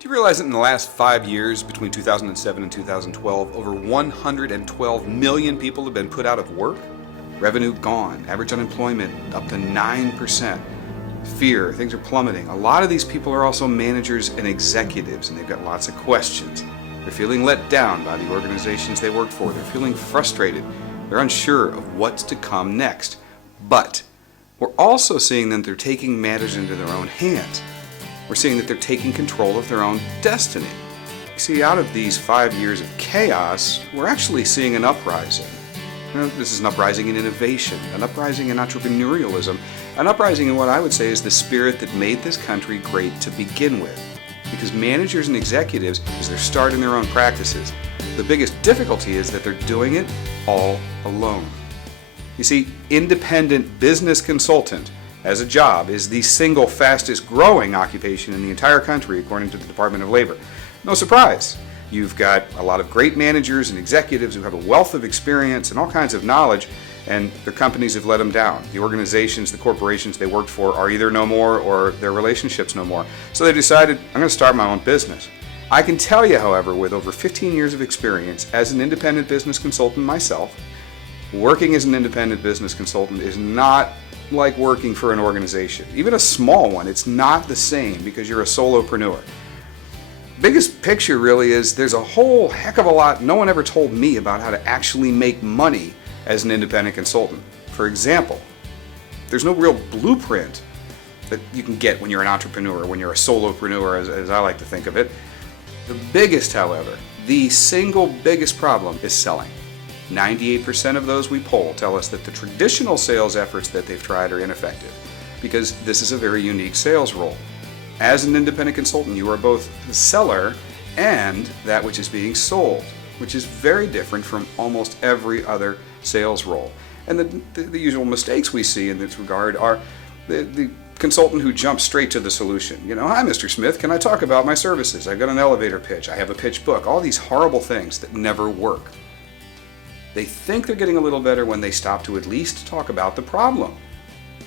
Do you realize that in the last 5 years, between 2007 and 2012, over 112 million people have been put out of work? Revenue gone, average unemployment up to 9%. Fear, things are plummeting. A lot of these people are also managers and executives, and they've got lots of questions. They're feeling let down by the organizations they work for. They're feeling frustrated. They're unsure of what's to come next. But we're also seeing that they're taking matters into their own hands. We're seeing that they're taking control of their own destiny. See, out of these 5 years of chaos, we're actually seeing an uprising. This is an uprising in innovation, an uprising in entrepreneurialism, an uprising in what I would say is the spirit that made this country great to begin with. Because managers and executives, as they're starting their own practices, the biggest difficulty is that they're doing it all alone. You see, independent business consultant as a job is the single fastest growing occupation in the entire country according to the Department of Labor. No surprise. You've got a lot of great managers and executives who have a wealth of experience and all kinds of knowledge, and their companies have let them down. The organizations, the corporations they worked for are either no more or their relationships no more. So they decided, I'm going to start my own business. I can tell you, however, with over 15 years of experience as an independent business consultant myself, working as an independent business consultant is not like working for an organization. Even a small one, it's not the same because you're a solopreneur. Biggest picture really is there's a whole heck of a lot no one ever told me about how to actually make money as an independent consultant. For example, there's no real blueprint that you can get when you're an entrepreneur, when you're a solopreneur, as I like to think of it. The biggest, however, the single biggest problem is selling. 98% of those we poll tell us that the traditional sales efforts that they've tried are ineffective because this is a very unique sales role. As an independent consultant, you are both the seller and that which is being sold, which is very different from almost every other sales role. And the usual mistakes we see in this regard are the consultant who jumps straight to the solution. Hi, Mr. Smith, can I talk about my services? I've got an elevator pitch. I have a pitch book. All these horrible things that never work. They think they're getting a little better when they stop to at least talk about the problem.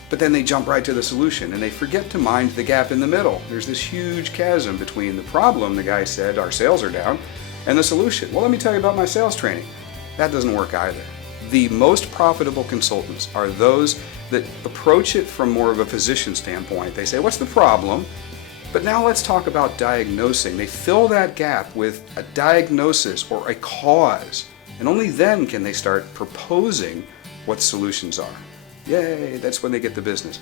But then they jump right to the solution and they forget to mind the gap in the middle. There's this huge chasm between the problem, the guy said, our sales are down, and the solution. Well, let me tell you about my sales training. That doesn't work either. The most profitable consultants are those that approach it from more of a physician standpoint. They say, what's the problem? But now let's talk about diagnosing. They fill that gap with a diagnosis or a cause. And only then can they start proposing what solutions are. Yay, that's when they get the business.